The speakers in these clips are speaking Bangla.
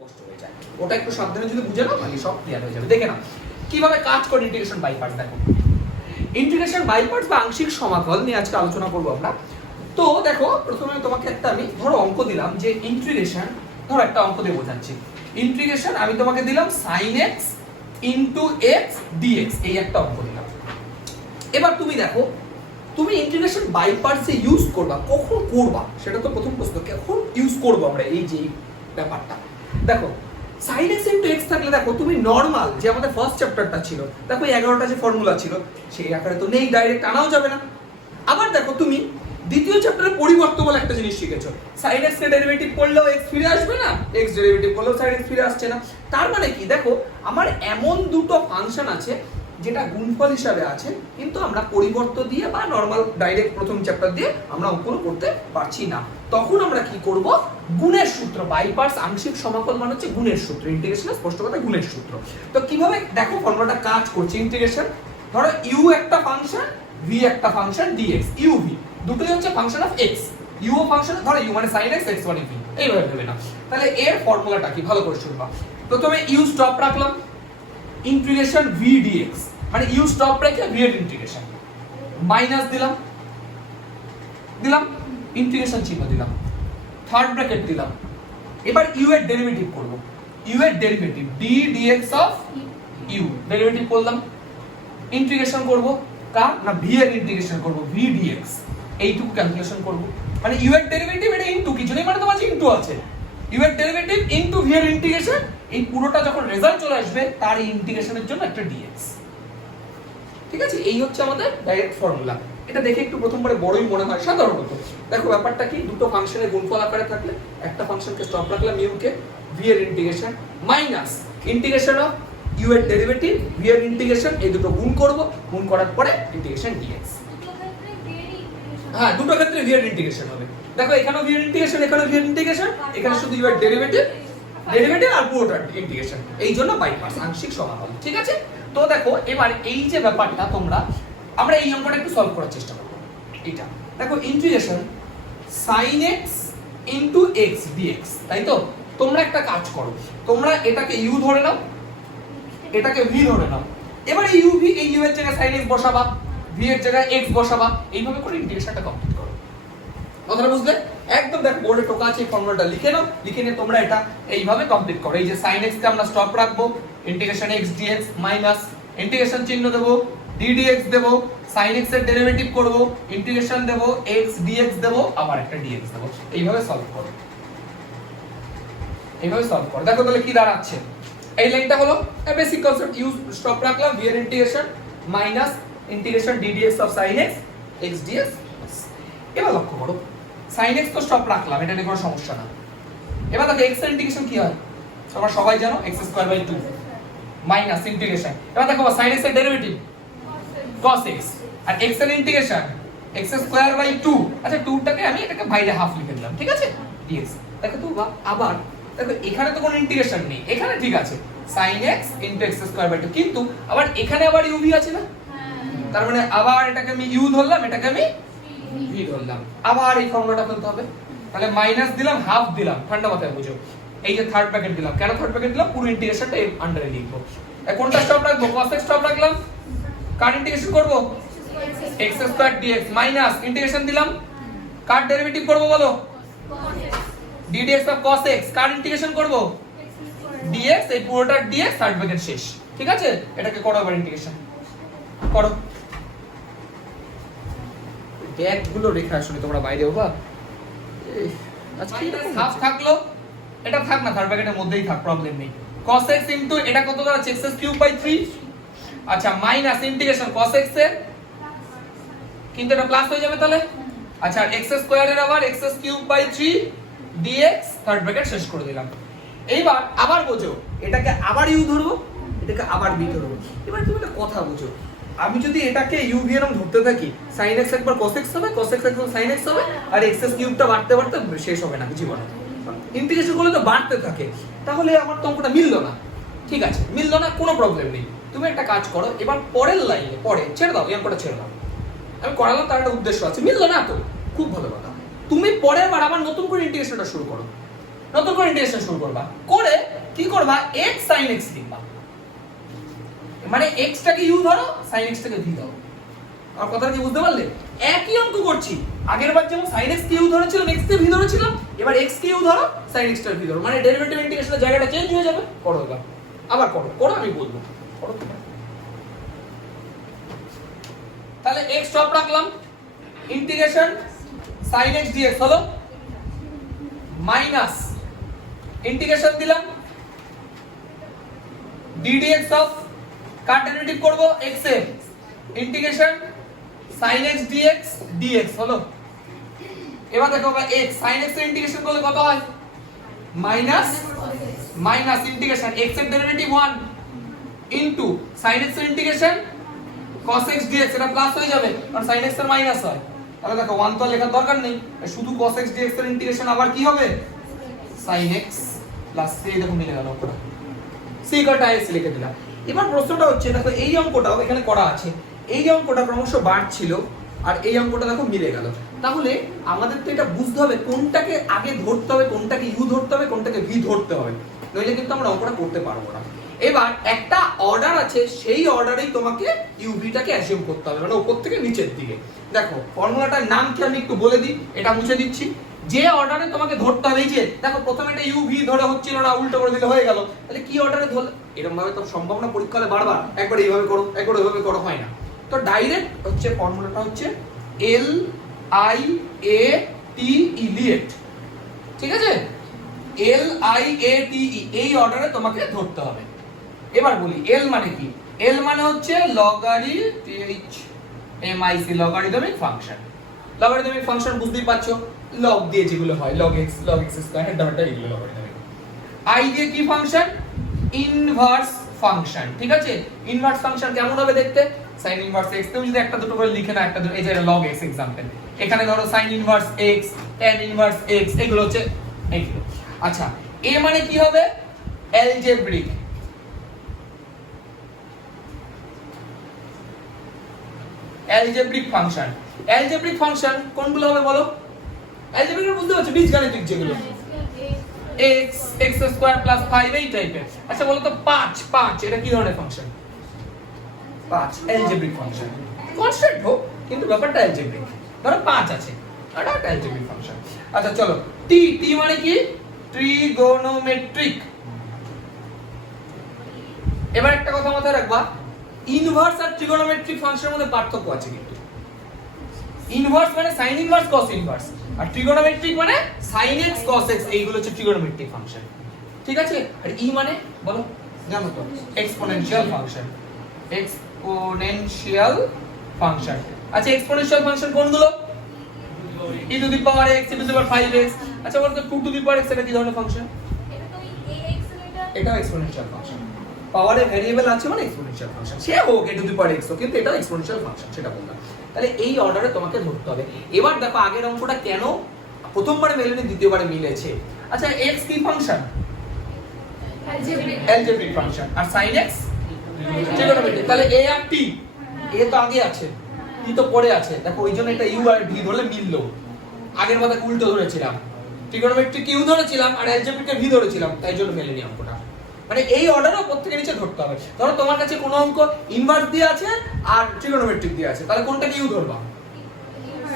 কষ্ট হয়ে যায়, ওটা একটু সাবধানে যদি বুঝে নাও তাহলে সব ক্লিয়ার হয়ে যাবে। দেখে নাও কিভাবে কাজ করে ইন্টিগ্রেশন বাই পার্টস। দেখো ইন্টিগ্রেশন বাই পার্টস বা আংশিক সমাকল নিয়ে আজকে আলোচনা করবো আমরা। তো দেখো প্রথমে তোমাকে একটা আমি ধরো অঙ্ক দিলাম যে ইন্টিগ্রেশন, ধরো একটা অঙ্ক দিয়ে বোঝাচ্ছি। ইন্টিগ্রেশন আমি তোমাকে দিলাম sin x into x dx, এই একটা অঙ্ক দিলাম। এবার তুমি দেখো তুমি ইন্টিগ্রেশন বাই পার্টস ইউজ করবা, কখন করবা সেটা তো প্রথম প্রশ্ন, কখন ইউজ করব আমরা এই যে ব্যাপারটা। দেখো sin x ইনটু x থাকলে দেখো তুমি নরমাল যে আমাদের ফার্স্ট চ্যাপ্টারটা ছিল, দেখো 11টা যে ফর্মুলা ছিল সেই আকারে তো নেই, ডাইরেক্ট আনাও যাবে না। আবার দেখো তুমি দ্বিতীয় চ্যাপ্টারে পরিবর্তন বলে একটা জিনিস শিখেছো, sin x এর ডেরিভেটিভ করলেও x ফিরে আসবে না, x ডেরিভেটিভ করলেও sin x ফিরে আসছে না। তার মানে কি, দেখো আমার এমন দুটো ফাংশন আছে যেটা গুণফল হিসাবে আছে, কিন্তু আমরা পরিবর্তন দিয়ে বা নরমাল ডাইরেক্ট প্রথম চ্যাপ্টার দিয়ে আমরা অঙ্কন করতে পারছি না। তখন আমরা কি করব, গুণের সূত্র, বাই পার্টস আংশিক সমাকল মানে হচ্ছে গুণের সূত্র, ইন্টিগ্রেশনের স্পষ্ট কথা গুণের সূত্র। তো কিভাবে দেখো ফর্মুলাটা কাজ করছে ইন্টিগ্রেশন, ধরো u একটা ফাংশন, v একটা ফাংশন dx, u v দুটোই হচ্ছে ফাংশন অফ x, u ও ফাংশন, ধরো u মানে sin x, x মানে v, এইভাবে ভেবে নাও। তাহলে এর ফর্মুলাটা কি ভালো করে শুনবা। প্রথমে u স্টপ রাখলাম, ইন্টিগ্রেশন v dx, মানে u স্টপ রেখে v এর ইন্টিগ্রেশন, মাইনাস দিলাম ইন্টিগ্রেশন চিহ্ন দিলাম, থার্ড ব্র্যাকেট দিলাম। এবার u এর ডেরিভেটিভ করব, u এর derivative d dx of u derivative করলাম, ইন্টিগ্রেশন করব কার না v এর ইন্টিগ্রেশন করব, v dx এইটুকু ক্যালকুলেশন করব। মানে u এর ডেরিভেটিভ এটা ইনটু কিছু নেই, মানে তোমার ইনটু আছে, u এর ডেরিভেটিভ ইনটু v এর ইন্টিগ্রেশন, এই পুরোটা যখন রেজাল্ট চলে আসবে তার ইন্টিগ্রেশনের জন্য একটা dx। ঠিক আছে, এই হচ্ছে আমাদের ডাইরেক্ট ফর্মুলা। এটা দেখে একটু প্রথমবারে বড়ই মনে হয় সাধারণত। দেখো ব্যাপারটা কি, দুটো ফাংশনের গুণফল আকারে থাকলে একটা ফাংশনকে স্টপ রাখলাম u কে, v এর integration minus integration of u এর ডেরিভেটিভ v এর ইন্টিগ্রেশন, এই দুটো গুণ করব, গুণ করার পরে ইন্টিগ্রেশন dx। হ্যাঁ দুটো ক্ষেত্রে v এর ইন্টিগ্রেশন হবে। দেখো এখানেও v এর ইন্টিগ্রেশন, এখানেও v এর ইন্টিগ্রেশন, এখানে শুধু u এর ডেরিভেটিভ আর পুরোটার ইন্টিগ্রেশন, এই জন্য বাই পার্টস আংশিক সমাকল। ঠিক আছে, তো দেখো এবার এই যে ব্যাপারটা আমরা এই অঙ্কটা একটু সলভ করার চেষ্টা করব। এটা দেখো integration sin x into x dx, তাই তো? তোমরা একটা কাজ করো, তোমরা এটাকে u ধরে নাও, এটাকে v ধরে নাও। এবার এই u v, এই u এর জায়গায় sin x বসাবা, v এর জায়গায় x বসাবা, এইভাবে করে ইন্টিগ্রেশনটা কমপ্লিট করো। কথাটা বুঝলে? একদম দেখো বোর্ডে টোকা আছে, এই ফর্মুলাটা লিখে নাও, লিখে নিয়ে তোমরা এটা এইভাবে কমপ্লিট করো। এই যে sin x কে আমরা স্টপ রাখবো, integration x dx minus integration চিহ্ন দেব, d dx দেব, sin x এর ডেরিভেটিভ করব, ইন্টিগ্রেশন দেব, x dx দেব, আবার একটা dx দেব। এইভাবে সলভ করো, দেখো তাহলে কি দাঁড়াচ্ছে। এই লাইনটা হলো বেসিক কনসেপ্ট, u স্টপ রাখলাম, v এর integration minus integration d dx of sin x, x dx। এবার লক্ষ্য করো sin x তো স্টপ রাখলাম, এটা নিয়ে কোনো সমস্যা না। এবার দেখো x এর ইন্টিগ্রেশন কি হয়, তোমরা সবাই জানো x² / 2 মাইনাস ইন্টিগ্রেশন, এবার দেখো sin x এর ডেরিভেটিভ cos x, আর x এর ইন্টিগ্রেশন x² / 2, আচ্ছা 2 টাকে আমি এটাকে বাইরে হাফ লিখে দিলাম, ঠিক আছে dx। দেখো তো আবার দেখো এখানে তো কোনো ইন্টিগ্রেশন নেই, এখানে ঠিক আছে sin x x² / 2, কিন্তু আবার এখানে আবার u v আছে না, তার মানে আবার এটাকে আমি u ধরলাম, এটাকে আমি v ধরলাম, আবার এই ফর্মুলাটা ফেলতে হবে। তাহলে মাইনাস দিলাম, হাফ দিলাম, ঠান্ডা মাথায় বুঝো। এই যে থার্ড ব্র্যাকেট দিলাম, কেন থার্ড ব্র্যাকেট দিলাম, পুরো ইন্টিগ্রেশনটা এর আন্ডারে লিখবো। কোনটা স্টপ রাখবো, cos x স্টপ রাখলাম, কার ইন্টিগ্রেশন করব, x² dx মাইনাস ইন্টিগ্রেশন দিলাম, কার ডেরিভেটিভ করব বলো, d dx of cos x, car integration করব, dx, এই পুরোটা dx, থার্ড ব্র্যাকেট শেষ। ঠিক আছে, এটাকে করো আবার ইন্টিগ্রেশন করো। ব্যাক গুলো রেখে আসলে তোমরা বাইরে বাবা, আজকে হাফ থাকলো, এটা থাক না, থার্ড ব্র্যাকেটের মধ্যেই থাক, প্রবলেম নেই। cos x ইনটু এটা কত দাঁড়াচ্ছে, x³ / 3, আচ্ছা মাইনাস ইন্টিগ্রেশন cos x এর, কিন্তু এটা প্লাস হয়ে যাবে তাহলে, আচ্ছা x² এর আবার x³ / 3 dx, থার্ড ব্র্যাকেট শেষ করে দিলাম। এইবার আবার বোঝো, এটাকে আবার u ধরবো, এটাকে আবার v ধরবো। এবার তুমি একটা কথা বুঝো, আমি যদি এটাকে u v এরকম ধরতে থাকি, sin x একবার cos x হবে, cos x একবার sin x হবে, আর x³ বাড়তে বাড়তে শেষ হবে না জীবনে, ইন্টিগ্রেশন করলে তো বাড়তে থাকে, তাহলে আমার তো অঙ্কটা মিললো না। ঠিক আছে, মিললো না, কোনো প্রবলেম নেই। তুমি একটা কাজ করো, এবার পরের লাইনে, পরে ছেড়ে দাও, এই অঙ্কটা ছেড়ে দাও, আমি করালাম তার একটা উদ্দেশ্য আছে, মিললো না তো খুব ভালো কথা। তুমি পরের বার আবার নতুন করে ইন্টিগ্রেশনটা শুরু করো, নতুন করে ইন্টিগ্রেশন শুরু করবা, করে কি করবা x sin x লিখবা, মানে x টাকে u ধরো sin x টাকে v দাও। আমার কথা কি বুঝতে পারলে? একই অঙ্ক করছি, আগের বার যেমন sin x কে u ধরেছিলাম x কে v ধরেছিলাম, এবার x কে u ধরো sin x টাকে v ধরো, মানে ডেরিভেটিভ ইন্টিগ্রেশনের জায়গাটা চেঞ্জ হয়ে যাবে। করো এবার, আবার করো করো, আমি বলবো করো। তাহলে x স্টপ রাখলাম, ইন্টিগ্রেশন sin x dx হলো মাইনাস ইন্টিগ্রেশন দিলাম ddx অফ কার ডেরিভেটিভ করব x এর, integration sin x dx dx হলো। এবার দেখো x sin x এর ইন্টিগ্রেশন করলে কত হয়? মাইনাস মাইনাস ইন্টিগ্রেশন x এর ডেরিভেটিভ 1 ইনটু sin x এর ইন্টিগ্রেশন cos x dx, এটা প্লাস হয়ে যাবে কারণ sin x এর মাইনাস হয়। তাহলে দেখো 1 তো লেখার দরকার নেই, শুধু cos x dx এর ইন্টিগ্রেশন আবার কি হবে? sin x প্লাস এই দেখো মিলে গেল পুরো সিকটা s লিখে দিলাম। এবার প্রশ্নটা হচ্ছে দেখো এই অঙ্কটাও এখানে করা আছে, এই অঙ্কটা ক্রমশ বাড়ছিল আর এই অঙ্কটা দেখো মিলে গেল। তাহলে আমাদের তো এটা বুঝতে হবে কোনটাকে আগে ধরতে হবে, কোনটাকে u ধরতে হবে, কোনটাকে v ধরতে হবে, নইলে কিন্তু আমরা অঙ্কটা করতে পারবো না। এবার একটা অর্ডার আছে, সেই অর্ডারেই তোমাকে uv টাকে অ্যাজিউম করতে হবে, মানে উপর থেকে নিচের দিকে। দেখো ফর্মুলাটার নাম কি আমি একটু বলে দিই, এটা মুছে দিচ্ছি। যে অর্ডারে তোমাকে ধরতে হবে, এই যে দেখো প্রথমে এটা uv ধরে হচ্ছিল না, উল্টো করে দিলে হয়ে গেল, তাহলে কি অর্ডারে ধরলে? এরকম ভাবে তো সম্ভব না পরীক্ষা হলে বারবার একবার এইভাবে করো একবার ওইভাবে করো, হয় না। তো ডাইরেক্ট হচ্ছে ফর্মুলাটা হচ্ছে L I A T E লিয়েট, ঠিক আছে? L I A T E এই অর্ডারে তোমাকে ধরতে হবে। এবার বলি L মানে কি? L মানে হচ্ছে লগারিদমিক ফাংশন। লগারিদমিক ফাংশন বুঝতেই পারছো, লগ দিয়ে যেগুলো হয় log x স্কয়ার এর ব্যাপারটা এগুলো লগারিদমিক। I দিয়ে কি ফাংশন? ইনভার্স ফাংশন, ঠিক আছে? ইনভার্স ফাংশন কেমন হবে দেখতে? sin ইনভার্স x, তুমি যদি একটা দুটো করে লিখে না, একটা দুটো, এই যে log x एग्जांपल, এখানে ধরো sin inverse x, tan inverse x, এগুলো হচ্ছে এইগুলো। আচ্ছা a মানে কি হবে? Algebraic. Algebraic function. Algebraic function কোনগুলো হবে বলো? অ্যালজেব্রিক বুঝতে পারছো, বীজগাণিতিক যেগুলো x x² + 5 এই টাইপের। আচ্ছা বলো তো 5 এটা কি ধরনের ফাংশন? 5 অ্যালজেব্রিক ফাংশন, কনস্ট্যান্ট হোক কিন্তু ব্যাপারটা অ্যালজেব্রিক। ধরো 5 আছে, এটা একটা অ্যালজেব্রিক ফাংশন। আচ্ছা চলো t মানে কি? ট্রিগোনোমেট্রিক। এবার একটা কথা মাথায় রাখবা, ইনভার্স আর ট্রিগোনোমেট্রিক ফাংশনের মধ্যে পার্থক্য আছে কিন্তু। ইনভার্স মানে sin ইনভার্স cos ইনভার্স, আর ট্রিগোনোমেট্রিক মানে sin x cos x, এইগুলো হচ্ছে ট্রিগোনোমেট্রিক ফাংশন, ঠিক আছে? আর ই মানে বলো, জানো তো? Exponential function. Exponential function. আচ্ছা এক্সপোনেনশিয়াল ফাংশন কোনগুলো? e to the power x, e to the power 5x। আচ্ছা বলো তো 2 টু দি পাওয়ার x এটা কি ধরনের ফাংশন? এটা তো ax এটা এক্সপোনেনশিয়াল ফাংশন। পাওয়ারে ভেরিয়েবল আছে মানে এক্সপোনেনশিয়াল ফাংশন, সে হোক e to the power x হোক, কিন্তু এটা এক্সপোনেনশিয়াল ফাংশন, সেটা বললাম। তাহলে এই অর্ডারে তোমাকে ধরতে হবে। এবার দেখো আগের অঙ্কটা কেন প্রথমবারে মেলেনি, দ্বিতীয়বারে মিলেছে। আচ্ছা x কি ফাংশন? Algebraic function. আর sin x ট্রিগোনোমেট্রিক। তাহলে a আর t, a তো আগে আছে, t তো পরে আছে। দেখো ওইজন্য এটা u আর v ধরলে মিললো। আগের মাথায় উল্টো ধরেছিলাম, ট্রিগোনোমেট্রিক u ধরেছিলাম আর অ্যালজেব্রিক v ধরেছিলাম, তাই জন্য মেলেনি অঙ্কটা। মানে এই অর্ডারে উপর থেকে নিচে ধরতে হবে। ধরো তোমার কাছে কোনো অঙ্ক ইনভার্স দিয়ে আছে আর ট্রিগোনোমেট্রিক দিয়ে আছে, তাহলে কোনটাকে ইউ ধরবা?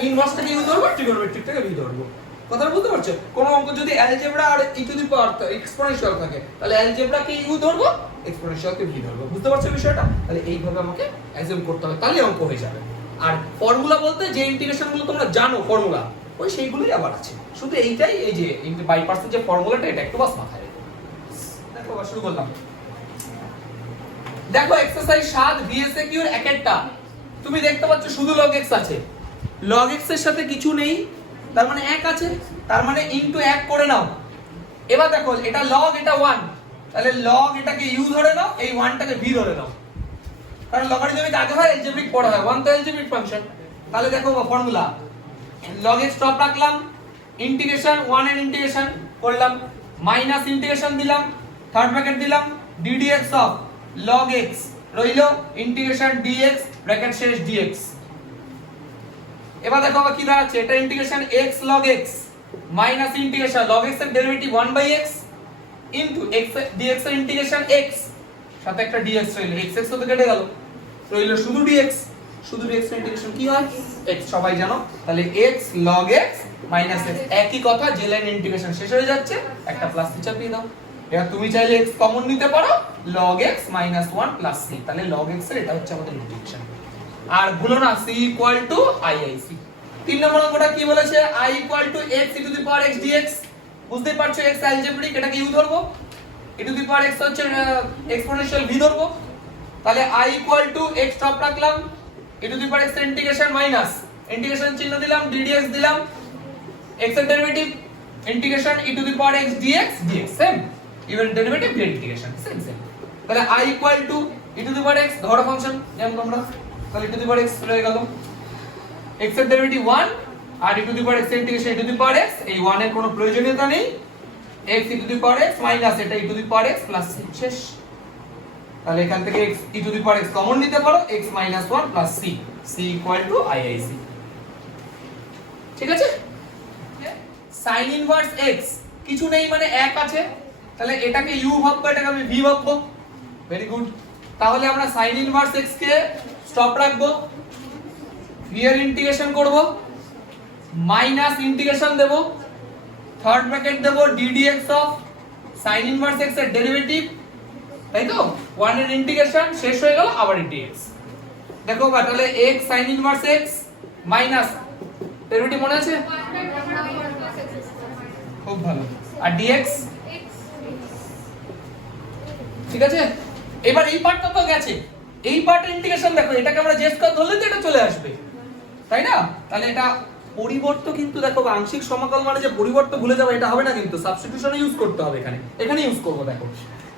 ইনভার্সটাকে ইউ ধরবো, ট্রিগোনোমেট্রিকটাকে ভি ধরবো। কথা বুঝতে পারছো? কোনো অঙ্ক যদি অ্যালজেব্রা আর e to the power exponential থাকে, তাহলে অ্যালজেব্রাকে ইউ ধরবো, এক্সপোনেনশিয়ালকে ভি ধরবো। বুঝতে পারছো বিষয়টা? তাহলে এইভাবে আমাকে অ্যাজিউম করতে হবে, তাহলে অঙ্ক হয়ে যাবে। আর ফর্মুলা বলতে যে ইন্টিগ্রেশনগুলো তোমরা জানো ফর্মুলা, ওই সেইগুলোই আবার আছে। শুধু এইটাই, এই যে বাই পার্সেন্ট যে ফর্মুলাটা, এটা একটু বাস মাথায় রেখো। দেখো শুরু করলাম। দেখো এক্সারসাইজ 7 VSQ এর এক একটা তুমি দেখতে পাচ্ছ শুধু log x আছে, log x এর সাথে কিছু নেই, তার মানে 1 আছে, তার মানে ইনটু 1 করে নাও। এবার দেখো এটা log, এটা 1, তাহলে log এটাকে u ধরে নাও, এই 1 টাকে v ধরে নাও, কারণ লগারিদমিক আগে হয় অ্যালজেব্রিক পরে হয়, 1 তো অ্যালজেব্রিক ফাংশন। তাহলে দেখো ফর্মুলা log x স্টপ রাখলাম, ইন্টিগ্রেশন 1 এর ইন্টিগ্রেশন করলাম, মাইনাস ইন্টিগ্রেশন দিলাম, থার্ড ব্র্যাকেট দিলাম ddx অফ log x রইলো ইন্টিগ্রেশন dx ব্র্যাকেট শেষ dx। এবার দেখো আবার কি দাঁড়াচ্ছে, এটা integration x log x minus integration log x এর derivative 1/x into x dx এর ইন্টিগ্রেশন x সাথে একটা dx রইল, x x তো কেটে গেল, রইল শুধু dx, শুধু dx এর ইন্টিগ্রেশন কি হয় x, সবাই জানো। তাহলে x log x minus x, একই কথা, যে লাইন ইন্টিগ্রেশন শেষ হয়ে যাচ্ছে একটা প্লাস সি চাপিয়ে দাও। এবার তুমি চাইলে x কমন নিতে পারো, log x minus 1 plus c, তাহলে log x এর এটা হচ্ছে আমাদের ইন্টিগ্রেশন। আর ভুলো না c equal to iic। 3 নম্বর অঙ্কটা কি বলেছে, i equal to x e to the power x dx, বুঝতে পারছো x অ্যালজেব্রিক, এটাকে u ধরবো, e to the power x হচ্ছে এক্সপোনেনশিয়াল v ধরবো, তাহলে i equal to x stop রাখলাম, e to the power x এর ইন্টিগ্রেশন মাইনাস ইন্টিগ্রেশন চিহ্ন দিলাম, ddx দিলাম, x এর derivative integration e to the power x dx dx same, even derivative del integration same same. তাহলে i equal to e to the power x ধরো ফাংশন যেমন তোমরা, তাহলে e to the power x রয়ে গেল, x এর ডেরিভেটিভ 1 আর e to the power x এর integration e to the power x, এই 1 এর কোনো প্রয়োজনীয়তা নেই, x e to the power x minus এটা e to the power x plus c, শেষ। তাহলে এখান থেকে x e to the power x common নিতে পারো, x minus 1 plus c, c equal to iic, ঠিক আছে। sin inverse x কিছু নেই মানে 1 আছে, তাহলে এটাকে u ভাববো, এটাকে আমি v ভাববো, ভেরি গুড। তাহলে আমরা sin inverse x কে স্টপ রাখবো, v এর ইন্টিগ্রেশন করব, মাইনাস ইন্টিগ্রেশন দেব, থার্ড ব্র্যাকেট দেব ddx অফ sin inverse x এর ডেরিভেটিভ, তাই তো 1 এর ইন্টিগ্রেশন শেষ হয়ে গেল, আবার dx। দেখো বা তাহলে x sin inverse x minus derivative মনে আছে, খুব ভালো, আর dx, ঠিক আছে। এবার এই পার্টটা তো গেছে, এই পার্টের ইন্টিগ্রেশন দেখো, এটাকে আমরা z স্কয়ার ধরলে তো এটা চলে আসবে, তাই না। তাহলে এটা পরিবর্তন, কিন্তু দেখো আংশিক সমাকল মানে যে পরিবর্তন ভুলে যাবে এটা হবে না, কিন্তু সাবস্টিটিউশনে ইউজ করতে হবে, এখানে ইউজ করব। দেখো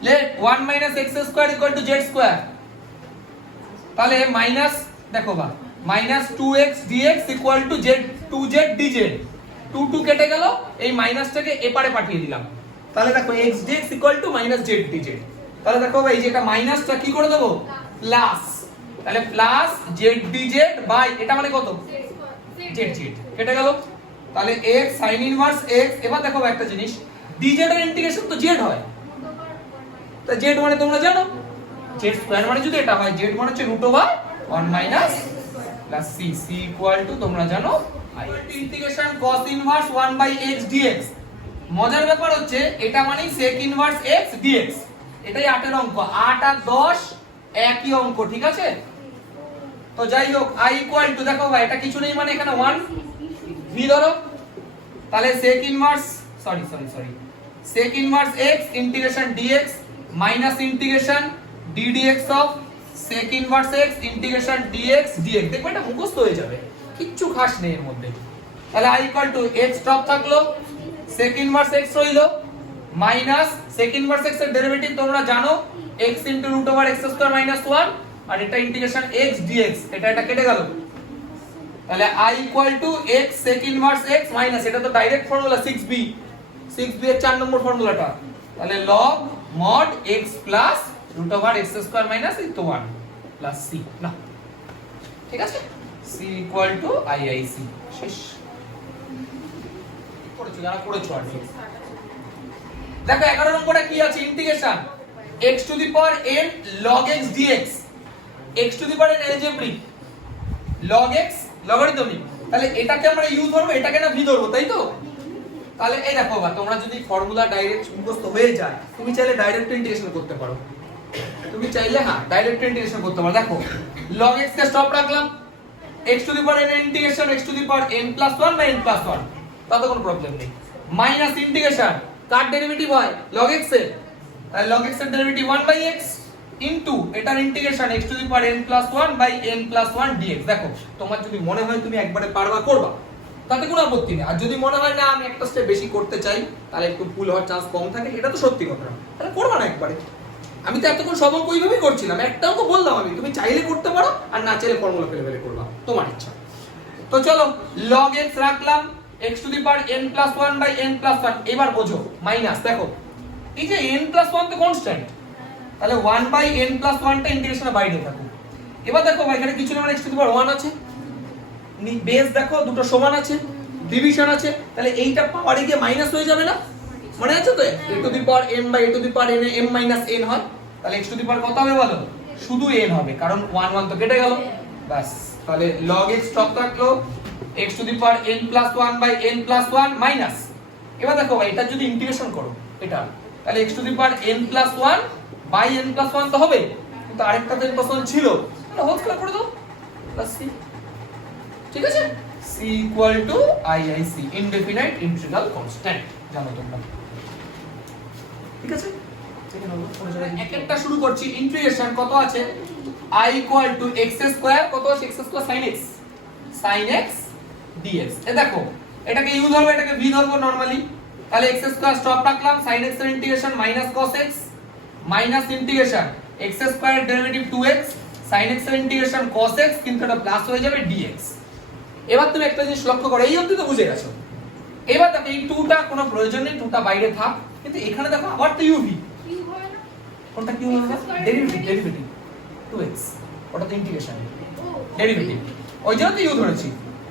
let 1 minus x square equal to z square, তাহলে মাইনাস দেখো বা minus 2x dx equal to z 2z dz, 2 2 কেটে গেল, এই মাইনাসটাকে এপারে পাঠিয়ে দিলাম, তাহলে দেখো x dx equal to minus z dz, তাহলে দেখো ভাই যে এটা মাইনাসটা কি করে দেব প্লাস, তাহলে প্লাস z dz বাই এটা মানে কত z z কেটে গেল, তাহলে x sin inverse x। এবার দেখো একটা জিনিস, dz এর ইন্টিগ্রেশন তো z হয়, তা z মানে তোমরা জানো, z স্কয়ার মানে যদি এটা হয়, z মানে হচ্ছে √1 minus plus c, c equal to তোমরা জানো i integration cos inverse 1 by x dx। মজার ব্যাপার হচ্ছে এটা মানে sec ইনভার্স x dx, এটাই 8 এর অঙ্ক, 8 আর 10 একই অঙ্ক, ঠিক আছে। তো যাই হোক i ইকুয়াল টু দেখো ভাই এটা কিছু নেই মানে এখানে 1 v ধরো, তাহলে sec inverse sec inverse x integration dx minus integration ddx of sec inverse x integration dx dx, দেখো এটা মুখস্থ হয়ে যাবে, কিচ্ছু খাস নেই এর মধ্যে। তাহলে i equal to x stop থাকলো, sec ইনভার্স x হইলো মাইনাস sec ইনভার্স x এর ডেরিভেটিভ তোমরা জানো x √x স্কয়ার মাইনাস 1, আর এটা ইন্টিগ্রেশন x dx, এটা কেটে গেল, তাহলে i equal to x sec inverse x minus এটা তো ডাইরেক্ট ফর্মুলা 6b এর 4 নম্বর ফর্মুলাটা, তাহলে log mod x plus √x square minus এই তো 1 প্লাস c, না ঠিক আছে, c ইকুয়াল টু iic, শেষ। পড়েছো যারা পড়েছো আর দেখো 11 নম্বরটা কি আছে, integration x to the power n log x dx, x to the power n algebraic, log x logarithmic, তাহলে এটাকে আমরা u ধরবো, এটাকে না v ধরবো, তাই তো। তাহলে এই দেখো বা তোমরা যদি ফর্মুলা ডাইরেক্ট মুখস্থ হয়ে যায়, তুমি চাইলে ডাইরেক্ট ইন্টিগ্রেশন করতে পারো, তুমি চাইলে হ্যাঁ ডাইরেক্ট ইন্টিগ্রেশন করতে পারো। দেখো log x কে স্টপ রাখলাম, x to the power n integration x to the power n plus 1 by n plus 1, তাতে কোনো প্রবলেম নেই, মাইনাস ইন্টিগ্রেশন কার ডেরিভেটিভ হয় log x এর, তাহলে log x এর ডেরিভেটিভ 1 বাই x ইনটু এটার integration x to the power n plus 1 by n plus 1 dx। দেখো তোমার যদি মনে হয় তুমি একবারে পারবা করবা, তাতে কোনো আপত্তি নেই, আর যদি মনে হয় না আমি একটা স্টেপ বেশি করতে চাই, তাহলে একটু ভুল হওয়ার চান্স কম থাকে, এটা তো সত্যি কথা, তাহলে করবা না একবারে। আমি তো এতক্ষণ সব অঙ্ক ওইভাবেই করছিলাম, একটা অঙ্ক বললাম আমি, তুমি চাইলে করতে পারো আর না চাইলে ফর্মুলা ফেলে করবা, তোমার ইচ্ছা। তো চলো log x রাখলাম, x to the power n plus 1 by n plus 1, এবার বোঝো মাইনাস, দেখো এই যে n প্লাস 1 তো কনস্ট্যান্ট, তাহলে 1 বাই n প্লাস 1 টা ইন্টিগ্রেশনের বাইরে থাকুক। এবার দেখো ভাই এখানে কিছু না মানে x টু দি পাওয়ার 1 আছে, বেস দেখো দুটো সমান আছে, ডিভিশন আছে, তাহলে এইটা পাওয়ারে গিয়ে মাইনাস হয়ে যাবে না, মনে আছে তো a to the power m by a to the power n m minus n হয়, তাহলে x টু দি পাওয়ার কত হবে বলো? শুধু n হবে, কারণ 1 1 তো কেটে গেল, বাস। তাহলে log x স্টপ থাকলো x to the power n plus 1 by n plus 1 minus, এবার দেখো ভাই এটা যদি ইন্টিগ্রেশন করো এটা, তাহলে x to the power n plus 1 by n plus 1 তো হবে, কিন্তু আরেকটা তো n প্লাস 1 ছিল, তাহলে হোল স্কয়ার করে দাও প্লাস c, ঠিক আছে? c equal two IIC, indefinite integral constant, জানো তোমরা, ঠিক আছে? এক একটা শুরু করছি। ইন্টিগ্রেশন কত আছে? I equal to x square, কত আছে x square sin x dx। এ দেখো এটাকে u ধরবো, এটাকে v ধরবো নরমালি, তাহলে x স্কয়ার স্টপ রাখলাম, sin x এর integration minus cos x minus integration x square derivative 2x sin x এর ইন্টিগ্রেশন cos x, কিন্তু এটা প্লাস হয়ে যাবে dx। এবার তুমি একটা জিনিস লক্ষ্য করো, এই অবধি তো বুঝে গেছো। এবার দেখো এই 2টা কোনো প্রয়োজন নেই, 2টা বাইরে থাক, কিন্তু এখানে দেখো আবার তো uv, কোনটা কি হবে? ডেরিভেটিভ 2x, ওটা তো ইন্টিগ্রেশন ডেরিভেটিভ, ওই জন্য তো u ধরেছি।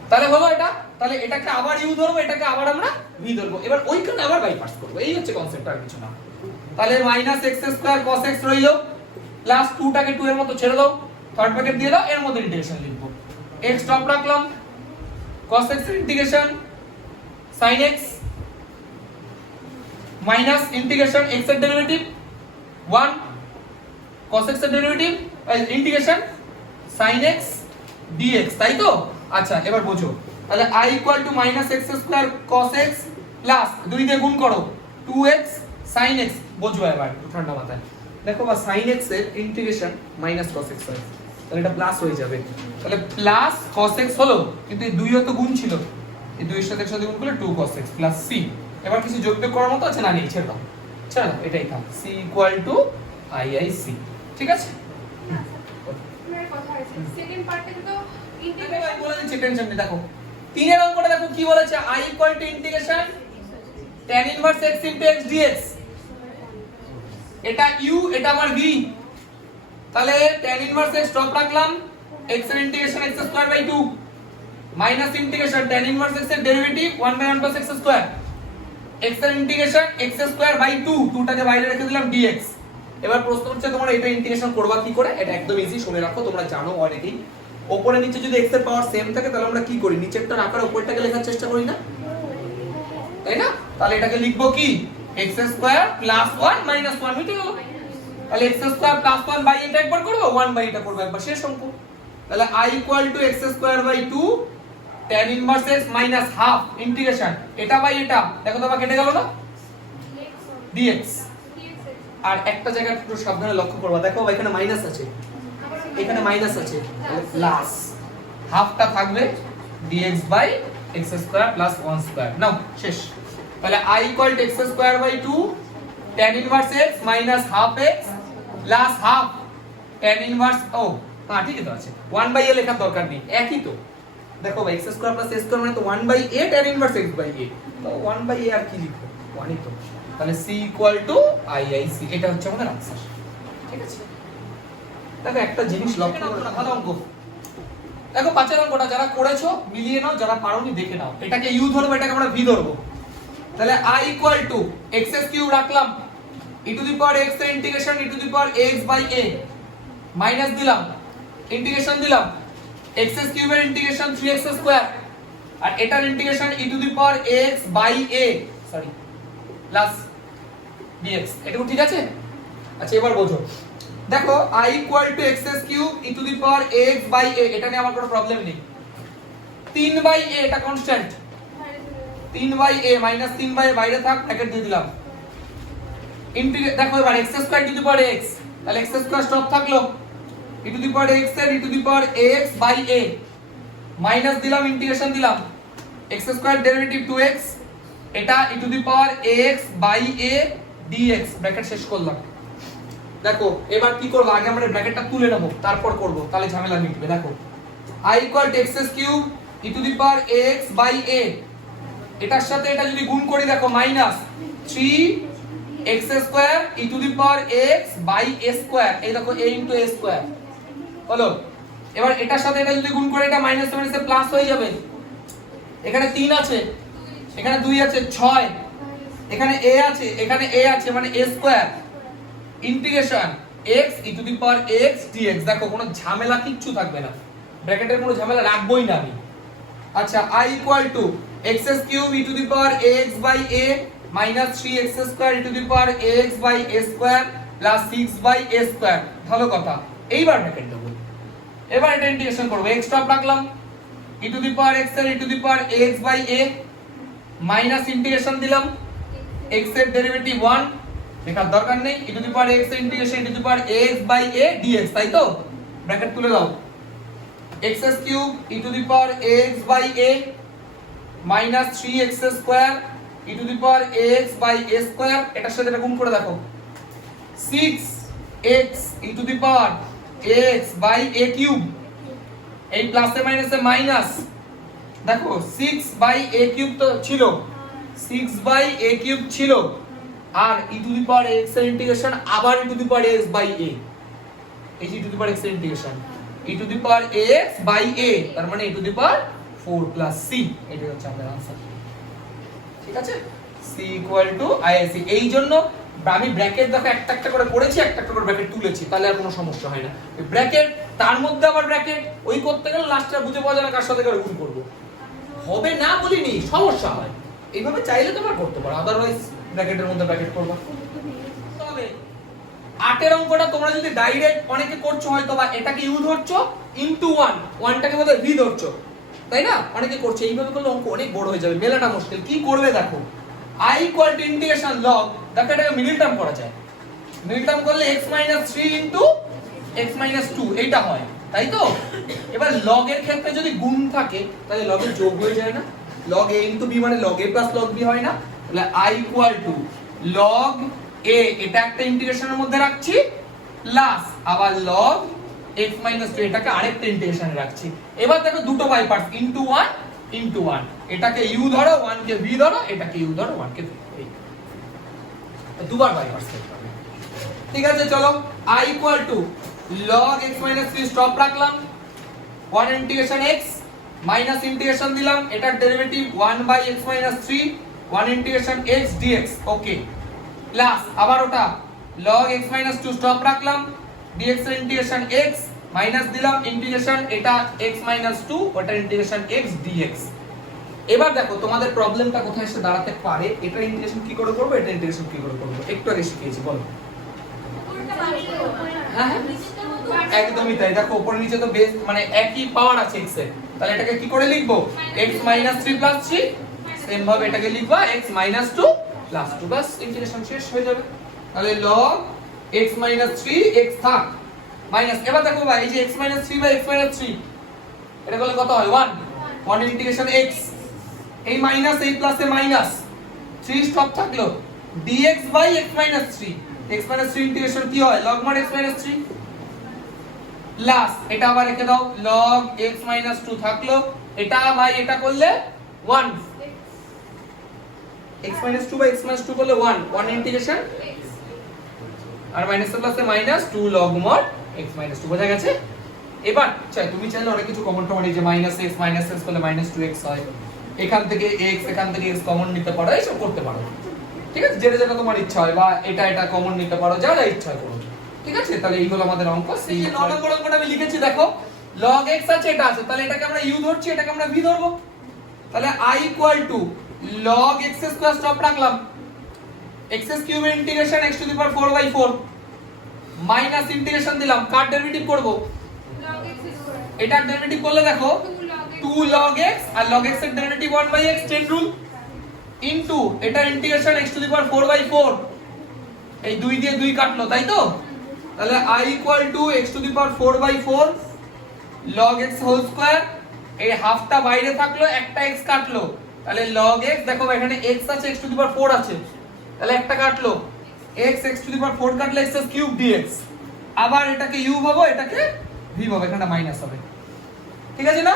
তাহলে হলো এটা, তাহলে এটাকে আবার u ধরবো, এটাকে আবার আমরা v ধরবো, এবার ওইখানে আবার বাইপাস করব, এই হচ্ছে কনসেপ্ট, আর কিছু না। তাহলে minus x square cos x রইলো, প্লাস 2টাকে 2 এর মতো ছেড়ে দাও, থার্ড ব্র্যাকেট দিয়ে দাও, এর মধ্যে ইন্টিগ্রেশন লিখবো, x স্টপ রাখলাম, cos x এর integration sin x minus integration x এর ডেরিভেটিভ 1 cos x এর derivative integration sin x dx, তাই তো? আচ্ছা এবার বোঝো, তাহলে I equal two minus x square cos x plus 2 দিয়ে গুণ করো 2x sin x, বোঝো এবার ঠান্ডা মাথায় দেখো, বা sin x এর ইন্টিগ্রেশন মাইনাস cos x হয়, তাহলে এটা প্লাস হয়ে যাবে, তাহলে প্লাস cos x হলো, কিন্তু এই 2 তো গুণ ছিল, এই 2 এর সাথে একসাথে গুণ করলে 2 cos x প্লাস c। এবার কিছু যোগ বিয়োগ করার মতো আছে না? নেই, ছেড়ে দাও, ছেড়ে দাও, এটাই থাক, c ইকুয়াল টু IIC, ঠিক আছে? সেকেন্ড পার্টে তো ইন্টিগ্রেশন বলে দিচ্ছি, টেনশন নেই। দেখো 3 এর অঙ্কটা দেখো কি বলেছে, I equal to integration tan inverse x into x dx, এটা u, এটা আমার v, তাহলে tan ইনভার্স x স্টপ রাখলাম, x এর integration x square by 2 minus integration tan inverse x এর derivative 1 by 1 plus x square, x এর ইন্টিগ্রেশন x স্কয়ার বাই 2, 2টাকে বাইরে রেখে দিলাম dx। এবার প্রশ্ন হচ্ছে তোমরা এটা ইন্টিগ্রেশন করবা কি করে? এটা একদম ইজি, শুনে রাখো, তোমরা জানো অনেকেই, উপরে নিচে যদি x এর পাওয়ার সেম থাকে তাহলে আমরা কি করি? নিচেরটা রাখার উপরটাকে লেখার চেষ্টা করি না, তাই না? তাহলে এটাকে লিখবো কি? x স্কয়ার প্লাস 1 মাইনাস 1, মিটে গেল। তাহলে x স্কয়ার প্লাস 1 বাই এটা একবার করব, 1 বাই এটা করব একবার, শেষ অঙ্ক। তাহলে I equal to x square by 2 tan inverse x minus half integration এটা বাই এটা, দেখো তো কেটে গেল না, dx। আর একটা জায়গা একটু সাবধানে লক্ষ্য করবা, দেখো এখানে মাইনাস আছে, এখানে মাইনাস আছে, তাহলে প্লাস হাফটা থাকবে dx by x square plus 1 square, নাও শেষ। তাহলে I equal to x square by 2 tan inverse x minus half x plus half tan inverse, ও হ্যাঁ ঠিকই তো আছে, 1 বাই a লেখার দরকার নেই, একই তো। দেখো ভাই x square plus a square মানে তো 1 by a tan inverse x by a, তো 1 বাই a আর কি লিখবো, 1ই তো। তাহলে c ইকুয়াল টু IIC, এটা হচ্ছে আমাদের आंसर, ঠিক আছে? দেখো একটা জিনিস লক্ষ্য করো, ভালো অঙ্ক। দেখো 5 এর অঙ্কটা যারা করেছো মিলিয়ে নাও, যারা পারোনি দেখে নাও, এটাকে u ধরবো, এটাকে আমরা v ধরবো। তাহলে I equal to x cube রাখলাম, e to the power x এর integration e to the power x by a minus দিলাম, ইন্টিগ্রেশন দিলাম x কিউবের ইন্টিগ্রেশন 3x স্কয়ার, আর এটার integration e to the power x by a, sorry plus dx, এটুকু ঠিক আছে? আচ্ছা এবার বোঝো, দেখো I equal to x cube e to the power x by a, এটা নিয়ে আমার কোনো প্রবলেম নেই। 3 বাই a এটা constant, 3 by a minus 3 by বাইরে থাক, ব্র্যাকেট দিয়ে দিলাম, ইন্টিগ্রেট দেখো এবার x square to the power x, তাহলে x স্কয়ার স্টপ থাকলো, e to the power x এর e to the power x by a minus দিলাম, ইন্টিগ্রেশন দিলাম x স্কয়ার ডেরিভেটিভ 2x, এটা e to the power x by a dx, bracket শেষ করলাম। দেখো এবার কি করব, আগে আমরা ব্র্যাকেটটা তুলে নেব, তারপর করব, তাহলে ঝামেলা মিটবে। দেখো I equal to x cube e to the power x by a, এটার সাথে এটা যদি গুণ করি দেখো minus 3x square e to the power x by a square, এই দেখো a ইনটু a স্কয়ার হলো। এবার এটার সাথে এটা যদি গুণ করে এটা মাইনাস মাইনাসে প্লাস হয়ে যাবে, এখানে 3 আছে, এখানে 2 আছে, 6 এখানে a আছে, এখানে a আছে, মানে a square integration x e to the power x dx। দেখো কোনো ঝামেলা কিচ্ছু থাকবে না, ব্র্যাকেটের কোনো ঝামেলা রাখবোই না আমি। আচ্ছা, i equal to x cube e to the power ax by a minus 3x square e to the power ax by a square plus 6 by a square. ভালো কথা, এইবার ব্র্যাকেট দেবো, এবার এটা ইন্টিগ্রেশন করব। x টপ রাখলাম, e to the power x এর e to the power ax by a minus integration দিলাম x এর ডেরিভেটিভ 1 লেখার দরকার নেই, e to the power x এর integration e to the power ax by a dx, তাই তো? ব্র্যাকেট তুলে দাও, x cube e to the power ax by a minus 3x square e to the power ax by a square, এটার সাথে এটা গুণ করে দেখো, 6x e to the power ax by a cube, এই প্লাসে মাইনাসে মাইনাস, দেখো 6 বাই a কিউব তো ছিল, 6 বাই a কিউব ছিল, আর e to the power x এর ইন্টিগ্রেশন আবার e to the power x by a, এই যে e to the power x এর integration e to the power ax by a, তার মানে e to the power 4 plus c, এটাই হচ্ছে আমাদের आंसर। ঠিক আছে, c ইকুয়াল টু isc। এই জন্য আমি ব্র্যাকেট দেখো একটা একটা করে করেছি, একটা একটা করে ব্র্যাকেট তুলেছি, তাহলে আর কোনো সমস্যা হয় না। এই ব্র্যাকেট তার মধ্যে আবার ব্র্যাকেট ওই করতে গেলে লাস্টটা বুঝে পাওয়া যাবে কার সাথে করে গুণ করব, হবে না বলিনি, সমস্যা হয়। এইভাবে চাইলে তোমরা করতে পারো, আদারওয়াইজ ব্র্যাকেটের মধ্যে ব্র্যাকেট করবা। তবে 8 এর অঙ্কটা তোমরা যদি ডাইরেক্ট অনেকে করছো হয়তো, বা এটাকে ইউ ধরছো ইনটু 1, 1টাকে বোধহয় ভি ধরছো, তাই না? অনেকে করছে, এইভাবে করলে অঙ্ক অনেক বড় হয়ে যাবে, মেলাটা মুশকিল। কি করবে দেখো, i equal to integration log, দেখো এটাকে মিডল টার্ম করা যায়, মিডল টার্ম করলে x 3 ইনটু x 2 এইটা হয়, তাই তো? এবার লগ এর ক্ষেত্রে যদি গুণ থাকে তাহলে লগ এর যোগ হয়ে যায় না, log a ইনটু b মানে log a plus log b হয় না? তাহলে i equal to log a, এটা একটা ইন্টিগ্রেশনের মধ্যে রাখছি, প্লাস আবার log x 2, এটাকে আরেকটা ইন্টিগ্রেশনে রাখছি। এবার দেখো দুটো বাই পার্টস, ইনটু 1 ইনটু 1, এটাকে u ধরো, 1 কে v ধরো, এটাকে u ধরো, 1 কে v, দুবার বাই পার্টস করতে হবে। ঠিক আছে, চলো, i equal to log x 3 stop রাখলাম, 1 ইন্টিগ্রেশন x মাইনাস ইন্টিগ্রেশন দিলাম, এটার derivative 1 by x 3, 1 integration x dx, okay, plus আবার ওটা log x 2 স্টপ রাখলাম, dx এর ইন্টিগ্রেশন x মাইনাস দিলাম ইন্টিগ্রেশন এটা x 2, ওটা ইন্টিগ্রেশন x dx। এবার দেখো তোমাদের প্রবলেমটা কোথায় এসে দাঁড়াতে পারে, এটা ইন্টিগ্রেশন কি করে করব, এটা ইন্টিগ্রেশন কি করে করব, একটু আগে শিখিয়েছি, বলো। হ্যাঁ একদমই তাই, দেখো উপরে নিচে তো বেস মানে একই পাওয়ার আছে x এর, তাহলে এটাকে কি করে লিখবো, x 3 প্লাস 3, সেম ভাবে এটাকে লিখবা x 2 প্লাস 2, বাস ইন্টিগ্রেশন শেষ হয়ে যাবে। তাহলে log x 3 x থাক মাইনাস, এবার দেখো ভাই এই যে x 3 বাই x 3, এটা করলে কত হয়, 1 ইন্টিগ্রেশন x, এই মাইনাস এই প্লাসে মাইনাস 3 স্টপ থাকলো, dx by x 3, x 3 integration কি হয়, log mod x 3, প্লাস এটা আবার রেখে দাও, log x 2 থাকলো, এটা ভাই এটা করলে 1, x 2 বাই x 2 করলে 1 ইন্টিগ্রেশন আর মাইনাস প্লাসে মাইনাস 2 log mod x 2, বোঝা গেছে? এবার তুমি চাইলে অনেক কিছু কমন টমন, এই যে মাইনাস x করলে মাইনাস 2x হয়, এখান থেকে x এখান থেকে x কমন নিতে পারো, এইসব করতে পারো, ঠিক আছে? যেটা যেটা তোমার ইচ্ছা হয়, বা এটা এটা কমন নিতে পারো, যা যা ইচ্ছা করো, ঠিক আছে? তাহলে এই হলো আমাদের অঙ্ক। এই যে 9 নম্বর অঙ্কটা আমি লিখেছি, দেখো log x আছে, এটা আছে, তাহলে এটাকে আমরা u ধরছি, এটাকে আমরা v ধরবো। তাহলে i equal to log x square stop রাখলাম, x কিউব এর integration x to the power 4/4 minus integration দিলাম, কার ডেরিভেটিভ করব, log x স্কয়ার, এটার ডেরিভেটিভ করলে দেখো 2 log x, আর log x এর derivative 1/x, chain rule, into এটা integration x to the power 4/4, এই 2 দিয়ে 2 কাটলো, তাই তো? তাহলে i equal to x to the power 4/4 log x whole square, এই হাফটা বাইরে থাকলো, একটা x কাটলো, তাহলে log x, দেখো এখানে x আছে, x টু দি পাওয়ার 4 আছে, তাহলে একটা কাটলো, x টু দি পাওয়ার 4 কাটলে x কিউব dx, আবার এটাকে u ভাবো, এটাকে v ভাবো, এখানে মাইনাস হবে, ঠিক আছে না?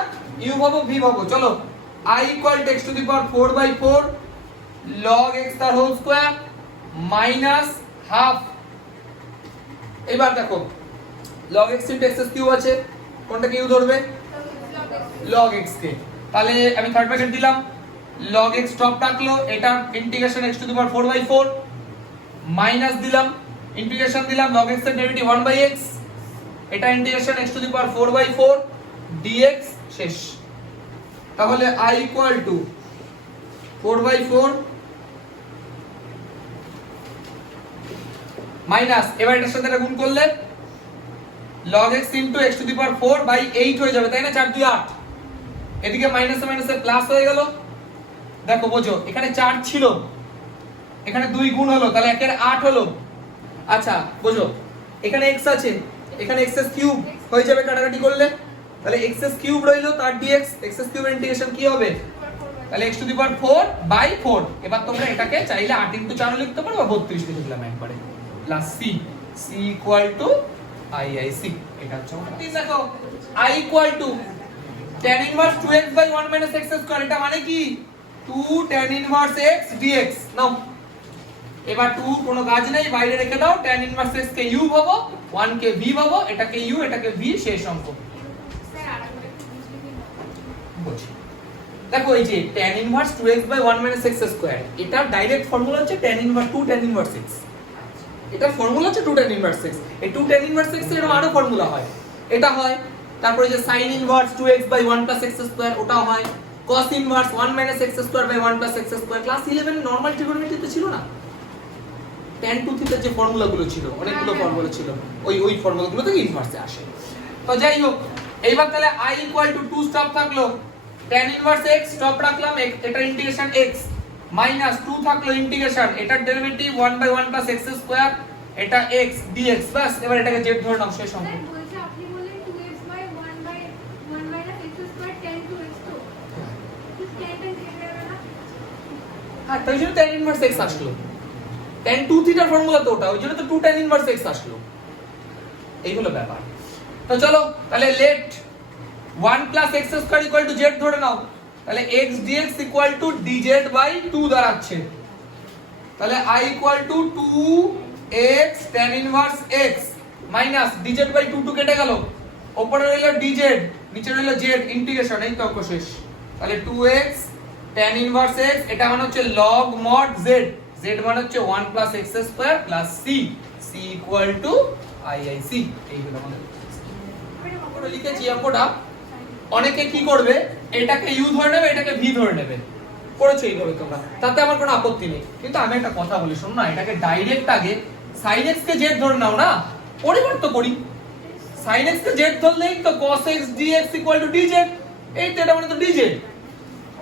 u ভাবো v ভাবো, চলো, i equal to x to the power 4/4 log x তার হোল স্কয়ার মাইনাস হাফ। এবার দেখো log x into x cube আছে, কোনটাকে u ধরবে, log x কে, তাহলে আমি থার্ড ব্র্যাকেট দিলাম, log x টপ রাখলো, এটা integration x to the power 4/4 minus দিলাম, ইন্টিগ্রেশন দিলাম log x এর ডেরিভেটিভ 1/x, এটা integration x to the power 4/4 dx শেষ। তাহলে I ইকুয়াল টু 4/4 মাইনাস, এবার এটার সাথে এটা গুণ করলে log x into x to the power 4/8 হয়ে যাবে, তাই না? 4 2 8, এদিকে মাইনাসে মাইনাসে প্লাস হয়ে গেল। দেখো বোঝো, এখানে 4 ছিল, এখানে 2 গুণ হলো, তাহলে 1 এর 8 হলো। আচ্ছা বোঝো, এখানে x আছে, এখানে x এর কিউব হয়ে যাবে কাটাকাটি করলে, তাহলে x এর কিউব রইলো, তার dx, x এর কিউব ইন্টিগ্রেশন কি হবে? তাহলে x টু দি পাওয়ার 4/4। এবার তোমরা এটাকে চাইলে 8 ইনটু 4 লিখতে পারো বা 32 লিখে দিলাম একবারে, plus c, c equal two IIC। এটা হচ্ছে আমাদের দেখো I equal two tan inverse 2x/1 - x square, এটা মানে কি 2 tan ইনভার্স x dx। নাও এবার 2 কোনো কাজ নেই, বাইরে রেখে দাও, tan ইনভার্স x কে u ভাবো, 1 কে v ভাবো, এটাকে u এটাকে v, শেষ অঙ্ক। স্যার আরেকটা বুঝিয়ে দিন। বুঝি, দেখো এই যে tan inverse 2x/1 - x square, এটা ডাইরেক্ট ফর্মুলা হচ্ছে tan inverse 2 tan inverse x, এটা ফর্মুলা হচ্ছে 2 tan ইনভার্স x। এই 2 tan ইনভার্স x এর আরো ফর্মুলা হয়, এটা হয়। তারপরে যে sin inverse 2x/1 + x square, ওটা হয়। cos inverse 1 - x square by 1 + x square, class 11 normal ট্রিগোনোমেট্রিতে ছিল না? tan 2 থিটার যে ফর্মুলাগুলো ছিল, অনেকগুলো ফর্মুলা ছিল, ওই ফর্মুলাগুলো থেকে ইনভার্সে আসে। তো যাই হোক, এইবার তাহলে I ইকুয়াল টু 2 স্টপ থাকলো, tan ইনভার্স x স্টপ রাখলাম, এটা ইন্টিগ্রেশন x মাইনাস 2 থাকলো ইন্টিগ্রেশন, এটার ডেরিভেটিভ 1/1 + x স্কয়ার, এটা x dx। বাস, এবার এটাকে z ধরে নাও, শেষ অঙ্ক। স্যার বলছে আপনি বললেন 2x/1/1 - x square tan 2x তো tan tan কেটে যাবে না? হ্যাঁ, তাই জন্য tan ইনভার্স x আসলো, tan 2 থিটার ফর্মুলা তো ওটা, ওই জন্য তো 2 tan ইনভার্স x আসলো। এই হলো ব্যাপার। তো চলো তাহলে let 1 + x square equal to z ধরে নাও, তাহলে x dx equal to dz/2 দাঁড়াচ্ছে। তাহলে I equal two 2x tan inverse x minus dz/2, 2 কেটে গেল, উপরে রইল dz, নিচে রইল z, ইন্টিগ্রেশন, এই তো অঙ্ক শেষ। তাহলে 2x tan ইনভার্স x, এটা মানে হচ্ছে log mod z, z মানে হচ্ছে 1 + x square plus c, c equal two IIC। এই হলো আমাদের আমরা লিখেছি অঙ্কটা। অনেকে কি করবে, এটাকে u ধরে নেবে, এটাকে v ধরে নেবে, করেছো এইভাবে তোমরা, তাতে আমার কোনো আপত্তি নেই। কিন্তু আমি একটা কথা বলি, শোনো না, এটাকে ডাইরেক্ট আগে sin x কে z ধরে নাও না, পরিবর্তন করি। sin x কে z ধরলেই তো cos x dx equal to dz, এই তো, এটা মানে তো dz।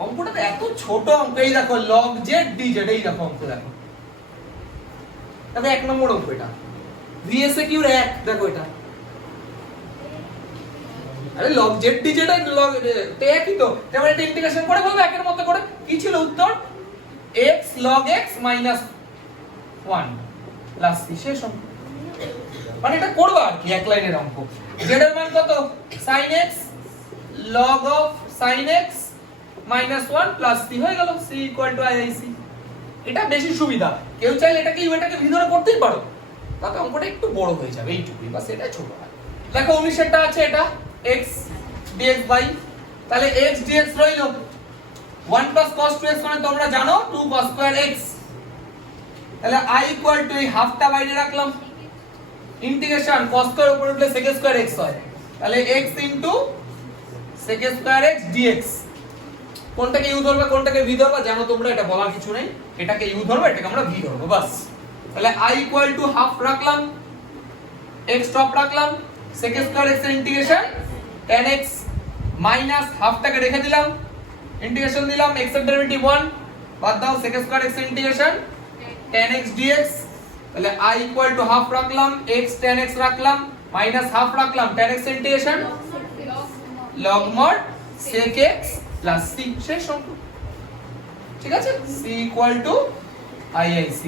অঙ্কটা তো এত ছোট অঙ্ক, এই দেখো log z dz, এই দেখো অঙ্ক, দেখো তবে 1 নম্বর অঙ্ক এটা, vsq এর 1, দেখো এটা, আরে log z dz আর log তে একই তো, তাহলে এটা ইন্টিগ্রেশন করে বলবো একের মতো করে। কি ছিল উত্তর? x log x minus 1 plus c, শেষ অঙ্ক। মানে এটা করব আর কি, এক লাইনের অঙ্ক। z এর মান কত? sin x log of sin x minus 1 plus c, হয়ে গেল, c equal to IIC। এটা বেশি সুবিধা, কেউ চাইলে এটাকে u এটাকে v ধরে করতেই পারো, তাতে অঙ্কটা একটু বড় হয়ে যাবে, এইটুকুই বাস, এটা ছোট হয়। দেখো 19 এরটা আছে, এটা x dx বাই, তাহলে x dx রইল 1 plus cos 2x, মানে তোমরা জানো 2 cos square x। তাহলে I ইকুয়াল টু এই হাফটা বাইরে রাখলাম, ইন্টিগ্রেশন cos স্কয়ার উপরে উঠলে sec স্কয়ার x হয়, তাহলে x sec square x dx। কোনটাকে u ধরবে কোনটাকে v ধরবে জানো তোমরা, এটা বলার কিছু নেই, এটাকে u ধরবে এটাকে আমরা v ধরবো, বাস। তাহলে I ইকুয়াল টু হাফ রাখলাম, x টপ রাখলাম, sec স্কয়ার x এর ইন্টিগ্রেশন tan x মাইনাস হাফটাকে রেখে দিলাম, ইন্টিগ্রেশন দিলাম, x এর ডেরিভেটিভ 1 বাদ দাও, sec স্কয়ার x এর ইন্টিগ্রেশন tan x dx। তাহলে I ইকুয়াল টু হাফ রাখলাম, x tan x রাখলাম, মাইনাস হাফ রাখলাম, tan x এর integration log mod sec x plus c, শেষ অঙ্ক। ঠিক আছে, c ইকুয়াল টু IIC।